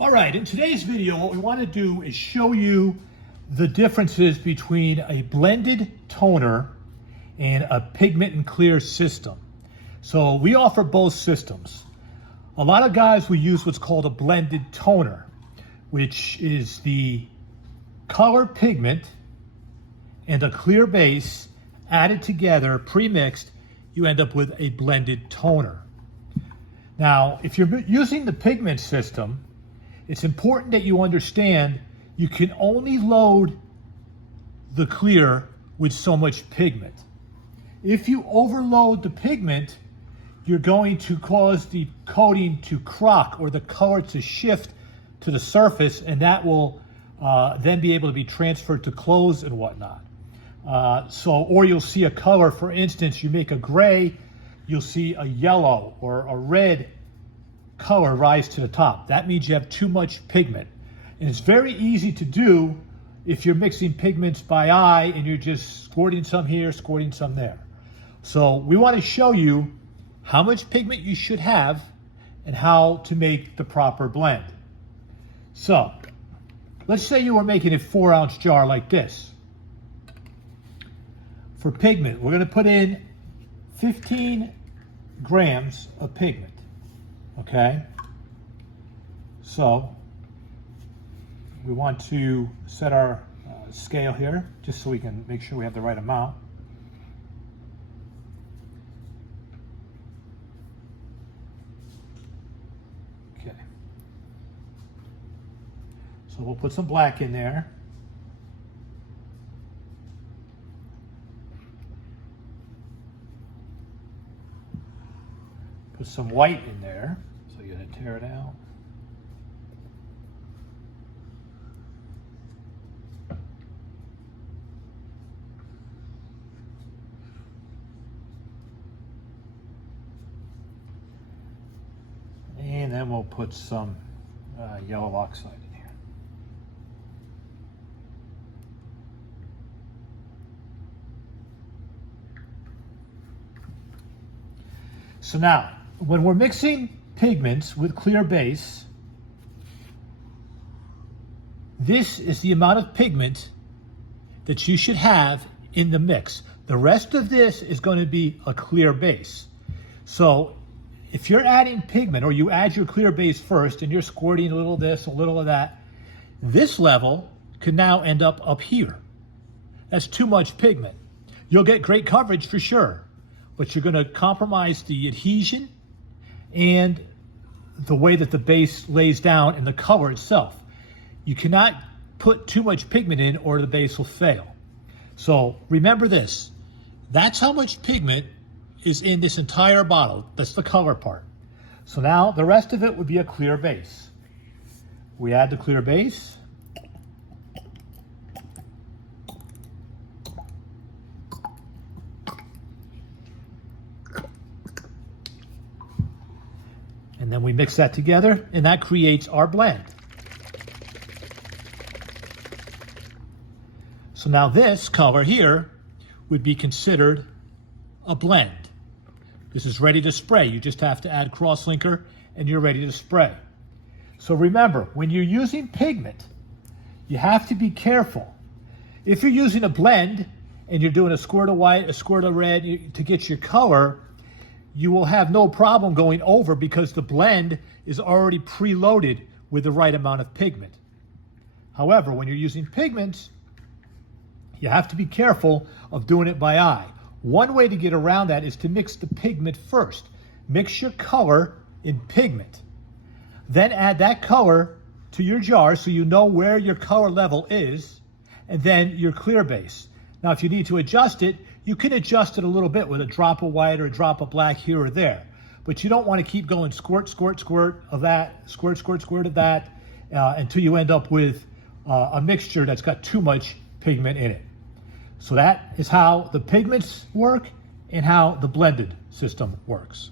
All right, in today's video, what we want to do is show you the differences between a blended toner and a pigment and clear system. So we offer both systems. A lot of guys will use what's called a blended toner, which is the color pigment and a clear base added together, pre-mixed. You end up with a blended toner. Now, if you're using the pigment system, it's important that you understand you can only load the clear with so much pigment. If you overload the pigment, you're going to cause the coating to crock or the color to shift to the surface, and that will then be able to be transferred to clothes and whatnot. Or you'll see a color, for instance, you make a gray, you'll see a yellow or a red color rise to the top. That means you have too much pigment. And it's very easy to do if you're mixing pigments by eye and you're just squirting some here, squirting some there. So we want to show you how much pigment you should have and how to make the proper blend. So let's say you were making a 4-ounce jar like this. For pigment, we're going to put in 15 grams of pigment. Okay, so we want to set our scale here just so we can make sure we have the right amount. Okay, so we'll put some black in there. Put some white in there, so you're going to tear it out. And then we'll put some yellow oxide in here. So now, when we're mixing pigments with clear base, this is the amount of pigment that you should have in the mix. The rest of this is going to be a clear base. So if you're adding pigment, or you add your clear base first and you're squirting a little of this, a little of that, this level could now end up here. That's too much pigment. You'll get great coverage for sure, but you're going to compromise the adhesion and the way that the base lays down and the color itself. You cannot put too much pigment in or the base will fail. So remember this, that's how much pigment is in this entire bottle. That's the color part. So now the rest of it would be a clear base. We add the clear base. And then we mix that together, and that creates our blend. So now this color here would be considered a blend. This is ready to spray. You just have to add crosslinker and you're ready to spray. So remember, when you're using pigment, you have to be careful. If you're using a blend and you're doing a squirt of white, a squirt of red to get your color, you will have no problem going over because the blend is already preloaded with the right amount of pigment. However, when you're using pigments, you have to be careful of doing it by eye. One way to get around that is to mix the pigment first. Mix your color in pigment. Then add that color to your jar so you know where your color level is, and then your clear base. Now, if you need to adjust it, you can adjust it a little bit with a drop of white or a drop of black here or there. But you don't want to keep going squirt, squirt, squirt of that, squirt, squirt, squirt of that, until you end up with a mixture that's got too much pigment in it. So that is how the pigments work and how the blended system works.